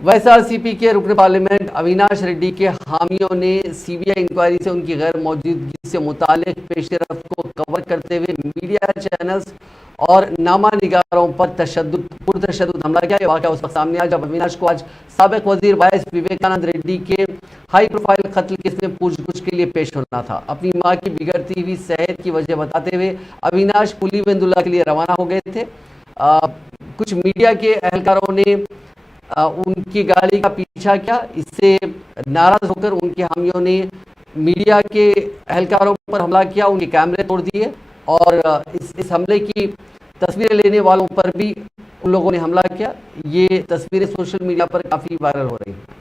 वाईएसआरसीपी के रुकन पार्लियामेंट अविनाश रेड्डी के हामियों ने सीबीआई इंक्वायरी से उनकी गैर मौजूदगी से मुतालिक पेशरफ को कवर करते हुए मीडिया चैनल्स और नामा निगारों पर पुरतशद्दुद हमला किया। यह वाक़या उस वक्त सामने आया जब अविनाश को आज साबिक वजीर वाइस विवेकानंद रेड्डी के हाई प्रोफाइल कत्ल केस में पूछगछ के लिए पेश होना था। अपनी मां की बिगड़ती हुई सेहत की वजह बताते हुए अविनाश पुलिवेंदुला के लिए रवाना हो गए थे। कुछ मीडिया के एहलकारों ने उनकी गाड़ी का पीछा किया। इससे नाराज होकर उनके हामियों ने मीडिया के एहलकारों पर हमला किया, उनके कैमरे तोड़ दिए और इस हमले की तस्वीरें लेने वालों पर भी उन लोगों ने हमला किया। ये तस्वीरें सोशल मीडिया पर काफ़ी वायरल हो रही हैं।